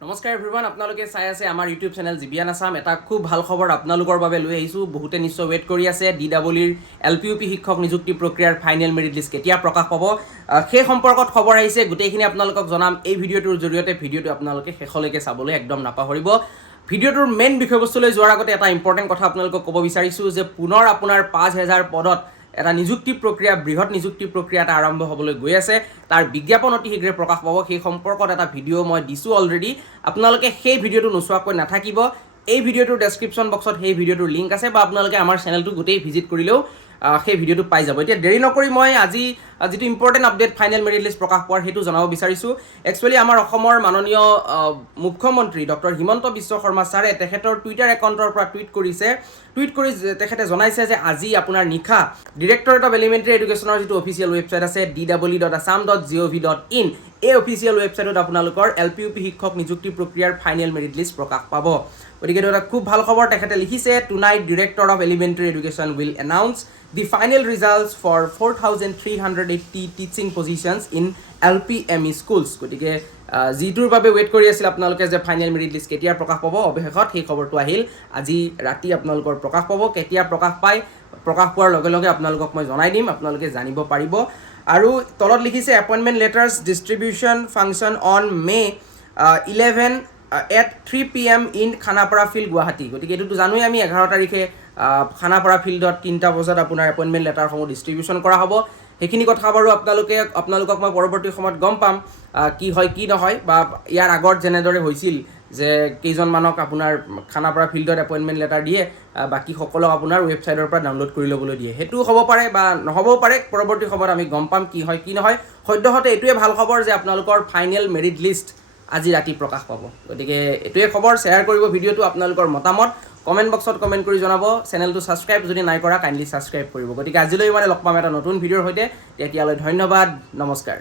নমস্কাৰ এভৰিৱান আপোনালোকে চাই আছে আমাৰ ইউটিউব চেনেল জিবিয়ান আসাম এটা খুব ভাল খবৰ আপোনালোকৰ বাবে লৈ আহিছোঁ বহুতে নিশ্চয় ৱেট কৰি আছে DEEৰ LPUP শিক্ষক নিযুক্তি প্ৰক্ৰিয়াৰ ফাইনেল মেৰিট লিষ্ট কেতিয়া প্ৰকাশ পাব সেই সম্পৰ্কত খবৰ আহিছে গোটেইখিনি আপোনালোকক জনাম এই ভিডিঅ'টোৰ জৰিয়তে ভিডিঅ'টো আপোনালোকে শেষলৈকে চাবলৈ একদম নাপাহৰিব ভিডিঅ'টোৰ মেইন বিষয়বস্তুলৈ যোৱাৰ আগতে এটা ইম্পৰ্টেণ্ট কথা আপোনালোকক ক'ব বিচাৰিছোঁ যে পুনৰ আপোনাৰ 5000 পদত এটা নিযুক্তি প্ৰক্ৰিয়া বৃহৎ নিযুক্তি প্ৰক্ৰিয়া এটা আৰম্ভ হ'বলৈ গৈ আছে তাৰ বিজ্ঞাপন অতি শীঘ্ৰে প্ৰকাশ পাব সেই সম্পৰ্কত এটা ভিডিঅ' মই দিছোঁ অলৰেডি আপোনালোকে সেই ভিডিঅ'টো নোচোৱাকৈ নাথাকিব এই ভিডিঅ'টোৰ ডেছক্ৰিপশ্যন বক্সত সেই ভিডিঅ'টোৰ লিংক আছে বা আপোনালোকে আমাৰ চেনেলটো গোটেই ভিজিট কৰিলেও সেই ভিডিঅ'টো পাই যাব এতিয়া দেৰি নকৰি মই আজি যেটো important update final merit list প্ৰকাশ পোৱাৰ হেতু জনাব বিচাৰিছোঁ একচুৱেলি আমাৰ অসমৰ মাননীয় মুখ্যমন্ত্ৰী ডক্টৰ হিমন্ত বিশ্ব শৰ্মা ছাৰে তেখেতৰ টুইটাৰ একাউণ্টৰ পৰা টুইট কৰি তেখেতে জনাইছে যে আজি আপোনাৰ নিশা ডিৰেক্টৰেট অফ এলিমেণ্টাৰী এডুকেশ্যনৰ যেটো অফিচিয়েল ৱেবছাইট আছে dee.assam.gov.in এই অফিচিয়েল ৱেবছাইটত আপোনালোকৰ LPUP শিক্ষক নিযুক্তি প্ৰক্ৰিয়াৰ ফাইনেল মেৰিট লিষ্ট প্ৰকাশ পাব গতিকে এটা খুব ভাল খবৰ তেখেতে লিখিছে tonight director of elementary education will announce the final results for 4380 teaching positions in LPME schools গতিকে জিটোৰ বাবে ৱেট কৰি আছিল আপোনালোকে যে ফাইনেল মেৰিট লিষ্ট কেতিয়া প্ৰকাশ পাব অৱশেষত সেই খবৰটো আহিল আজি ৰাতি আপোনালোকৰ প্ৰকাশ পাব কেতিয়া প্ৰকাশ পায় প্ৰকাশ পোৱাৰ লগে লগে আপোনালোকক মই জনাই দিম আপোনালোকে জানিব পাৰিব আৰু তলত লিখিছে appointment letters distribution function on May 11 at 3 PM in Khanapara field Guwahati গতিকে এইটোতো জানোৱেই আমি 11 তাৰিখে খানাপাৰা ফিল্ডত 3টা বজাত আপোনাৰ এপইণ্টমেণ্ট লেটাৰসমূহ ডিষ্ট্ৰিবিউশ্যন কৰা হ'ব সেইখিনি কথা বাৰু আপোনালোকক মই পৰৱৰ্তী সময়ত গম পাম কি হয় কি নহয় বা ইয়াৰ আগত যেনেদৰে হৈছিল যে কেইজনমানক আপোনাৰ খানাপাৰা ফিল্ডত এপইণ্টমেণ্ট লেটাৰ দিয়ে বাকী সকলক আপোনাৰ ৱেবছাইটৰ পৰা ডাউনলোড কৰি ল'বলৈ দিয়ে সেইটো হ'ব পাৰে বা নহ'বও পাৰে পৰৱৰ্তী সময়ত আমি গম পাম কি হয় কি নহয় সদ্যহতে এইটোৱে ভাল খবৰ যে আপোনালোকৰ ফাইনেল মেৰিট লিষ্ট আজি ৰাতি প্ৰকাশ পাব গতিকে এটোৱে খবৰ শেয়াৰ কৰিব ভিডিঅ'টো আপোনালোকৰ মতামত কমেণ্ট বক্সত কমেণ্ট কৰি জনাব চেনেলটো ছাবস্ক্ৰাইব যদি নাই কৰা কাইণ্ডলি ছাবস্ক্ৰাইব কৰিব গতিকে আজিলৈ মানে লগ পাম এটা নতুন ভিডিঅ'ৰ সৈতে তেতিয়ালৈ ধন্যবাদ নমস্কাৰ